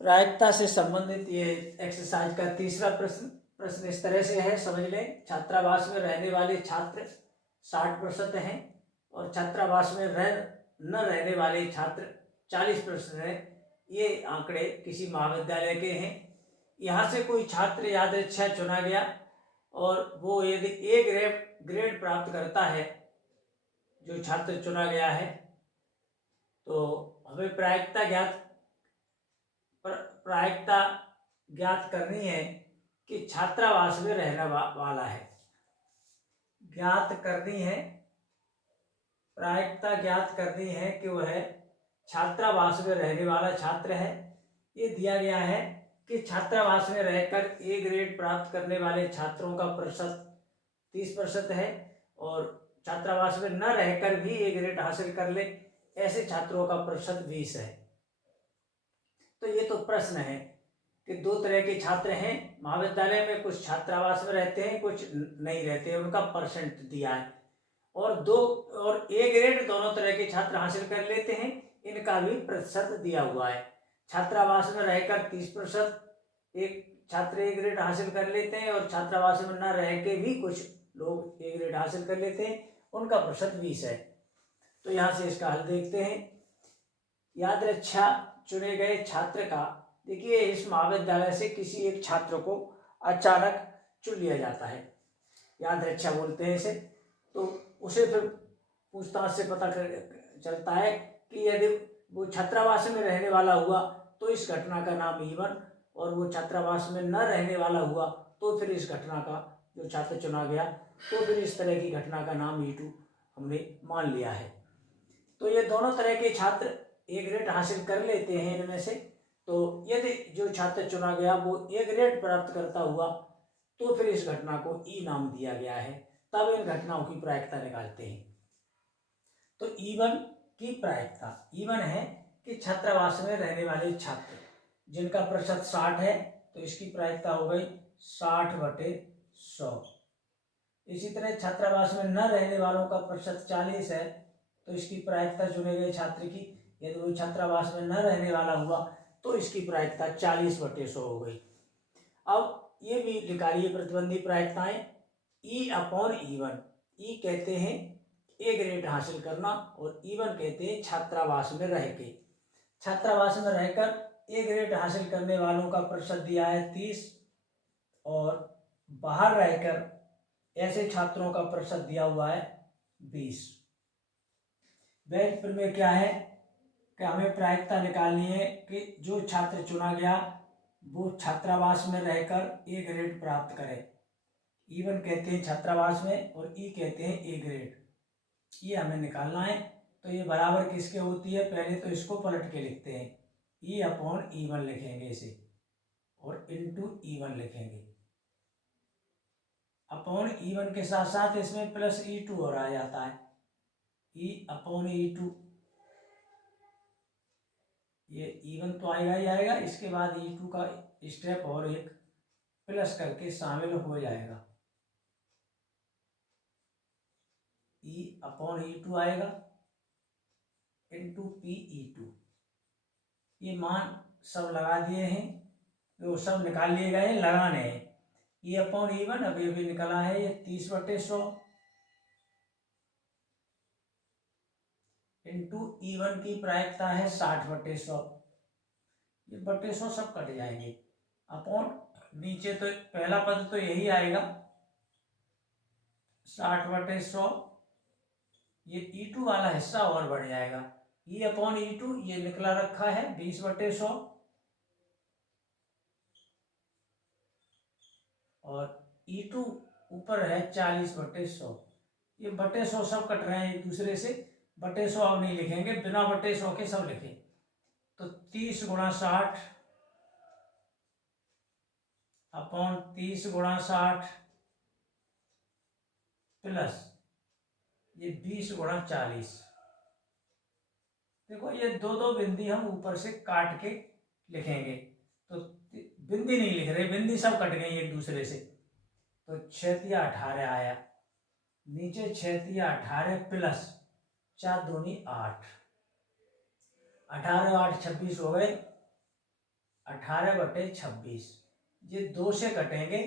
प्रायिकता से संबंधित ये एक्सरसाइज का तीसरा प्रश्न इस तरह से है, समझ लें। छात्रावास में रहने वाले छात्र 60% हैं और छात्रावास में न रहने वाले छात्र 40% हैं। ये आंकड़े किसी महाविद्यालय के हैं। यहाँ से कोई छात्र यादृच्छा चुना गया और वो यदि ए ग्रेड प्राप्त करता है, जो छात्र चुना गया है, तो हमें प्रायिकता ज्ञात करनी है कि छात्रावास में रहने वाला है। प्रायिकता ज्ञात करनी है कि वह छात्रावास में रहने वाला छात्र है। ये दिया गया है कि छात्रावास में रहकर ए ग्रेड प्राप्त करने वाले छात्रों का प्रतिशत 30% है और छात्रावास में न रहकर भी ए ग्रेड हासिल कर ले ऐसे छात्रों का प्रतिशत 20 है। तो ये तो प्रश्न है कि दो तरह के छात्र हैं महाविद्यालय में, कुछ छात्रावास में रहते हैं, कुछ नहीं रहते हैं, उनका परसेंट दिया है और ए ग्रेड दोनों तरह के छात्र हासिल कर लेते हैं, इनका भी प्रतिशत दिया हुआ है। छात्रावास में रहकर 30% एक छात्र ए ग्रेड हासिल कर लेते हैं और छात्रावास में न रह के भी कुछ लोग ए ग्रेड हासिल कर लेते हैं, उनका प्रतिशत 20 है। तो यहाँ से इसका हल देखते हैं। यादृच्छा चुने गए छात्र का, देखिए इस महाविद्यालय से किसी एक छात्र को अचानक चुन लिया जाता है, यादृच्छा बोलते हैं इसे। तो उसे फिर पूछताछ से पता चलता है कि यदि वो छात्रावास में रहने वाला हुआ तो इस घटना का नाम E1 और वो छात्रावास में न रहने वाला हुआ तो फिर इस घटना का, जो छात्र चुना गया, तो फिर इस तरह की घटना का नाम E2 हमने मान लिया है। तो ये दोनों तरह के छात्र ए ग्रेड हासिल कर लेते हैं इनमें से। तो यदि जो छात्र चुना गया वो ए ग्रेड प्राप्त करता हुआ तो फिर इस घटना को ई नाम दिया गया है। तब इन घटनाओं की प्रायिकता निकालते हैं। तो E1 की प्रायिकता E1 है कि छात्रावास में रहने वाले छात्र जिनका प्रतिशत 60 है, तो इसकी प्रायिकता हो गई 60/100। इसी तरह छात्रावास में न रहने वालों का प्रतिशत 40 है, तो इसकी प्रायिकता चुने गए छात्र की, यदि वो छात्रावास में न रहने वाला हुआ तो इसकी प्रायिकता 40/100 हो गई। अब ये भी निकालिए प्रतिबंधी प्रायिकताएं। E/E1, ई कहते हैं ए ग्रेड हासिल करना और E1 कहते हैं छात्रावास में रह के। छात्रावास में रहकर ए ग्रेड हासिल करने वालों का प्रतिशत दिया है 30 और बाहर रहकर ऐसे छात्रों का प्रतिशत दिया हुआ है 20। वैध में क्या है कि हमें प्रायिकता निकालनी है कि जो छात्र चुना गया वो छात्रावास में रहकर ए ग्रेड प्राप्त करे। E1 कहते हैं छात्रावास में और E कहते हैं ए ग्रेड। ये हमें निकालना है। तो ये बराबर किसके होती है, पहले तो इसको पलट के लिखते हैं, E/E1 लिखेंगे इसे और इंटू E1 लिखेंगे। अपॉन E1 के साथ साथ इसमें प्लस E2 और आ जाता है, E/E2। ये E1 तो आएगा ही आएगा, इसके बाद E2 का स्टेप और एक प्लस करके शामिल हो जाएगा, E/E2 आएगा इंटू PE2। ये मान सब लगा दिए हैं, तो सब निकाल लिए गए, लगाने हैं। E/E1 अभी अभी निकला है, ये 30/100 इंटू E1 की प्रायिकता है 60/100। ये बटे 100 सब कट जाएंगे। अपॉन नीचे तो पहला पद तो यही आएगा 60/100। ये E2 वाला हिस्सा और बढ़ जाएगा, E/E2 ये निकला रखा है 20/100 और E2 ऊपर है 40/100। ये बटे 100 सब कट रहे हैं एक दूसरे से, बटे 100 अब नहीं लिखेंगे, बिना बटे 100 के सब लिखें। तो 30 × 60 अपॉन 30 × 60 प्लस ये 20 × 40। देखो ये दो बिंदी हम ऊपर से काट के लिखेंगे, तो बिंदी नहीं लिख रहे, बिंदी सब कट गई एक दूसरे से। तो 6×18 आया, नीचे 6×18 प्लस 4×2 = 8, 18 और 8 26 हो गए, 18/26, ये 2 से कटेंगे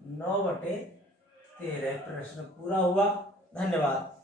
9/13। प्रश्न पूरा हुआ। धन्यवाद।